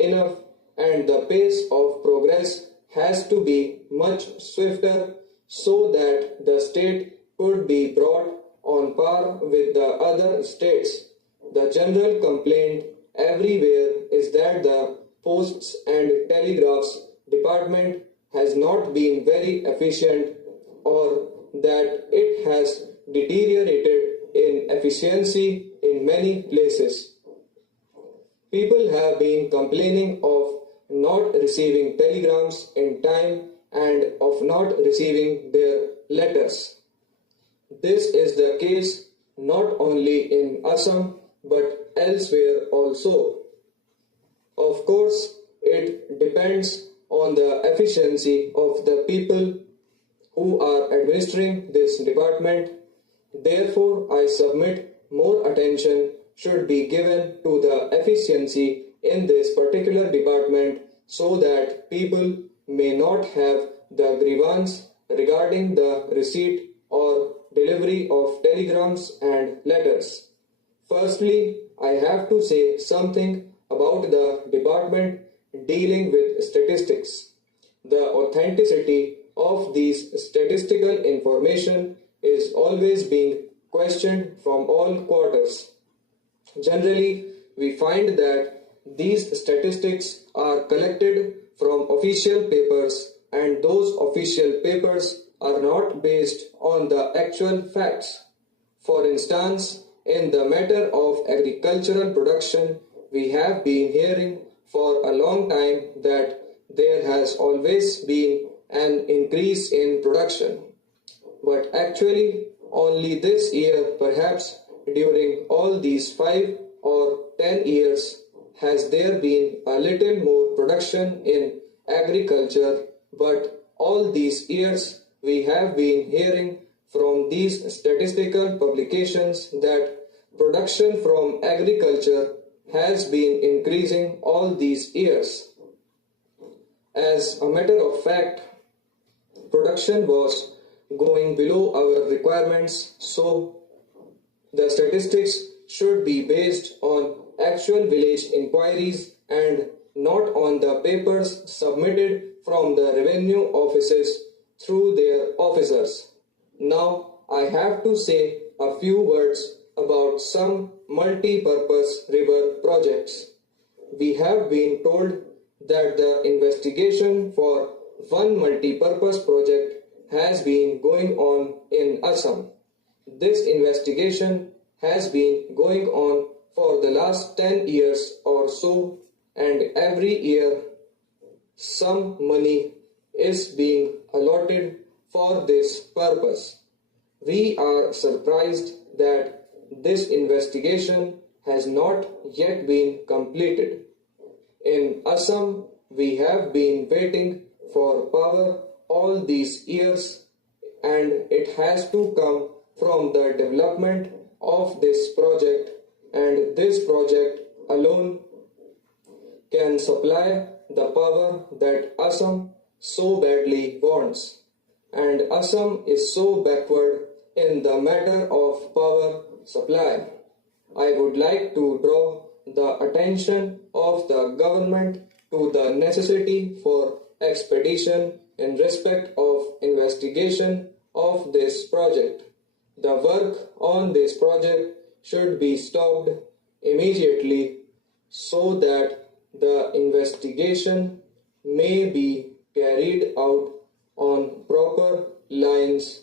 enough, and the pace of progress has to be much swifter so that the state could be brought on par with the other states. The general complaint everywhere is that the Posts and Telegraphs Department has not been very efficient, or that it has deteriorated in efficiency in many places. People have been complaining of not receiving telegrams in time and of not receiving their letters. This is the case not only in Assam but elsewhere also. Of course, it depends on the efficiency of the people who are administering this department. Therefore, I submit more attention should be given to the efficiency in this particular department so that people may not have the grievance regarding the receipt or delivery of telegrams and letters. Firstly, I have to say something about the department dealing with statistics. The authenticity of these statistical information is always being questioned from all quarters. Generally, we find that these statistics are collected from official papers, and those official papers are not based on the actual facts. For instance, in the matter of agricultural production, we have been hearing for a long time that there has always been an increase in production. But actually, only this year, perhaps during all these 5 or 10 years, has there been a little more production in agriculture, but all these years we have been hearing from these statistical publications that production from agriculture has been increasing all these years. As a matter of fact, production was going below our requirements, so the statistics should be based on actual village inquiries and not on the papers submitted from the revenue offices through their officers. Now, I have to say a few words about some multi-purpose river projects. We have been told that the investigation for one multi-purpose project has been going on in Assam. This investigation has been going on for the last 10 years or so, and every year some money is being allotted for this purpose. We are surprised that this investigation has not yet been completed. In Assam, we have been waiting for power all these years, and it has to come from the development of this project, and this project alone can supply the power that Assam so badly wants. And Assam is so backward in the matter of power supply. I would like to draw the attention of the government to the necessity for expedition in respect of investigation of this project. The work on this project should be stopped immediately so that the investigation may be carried out on proper lines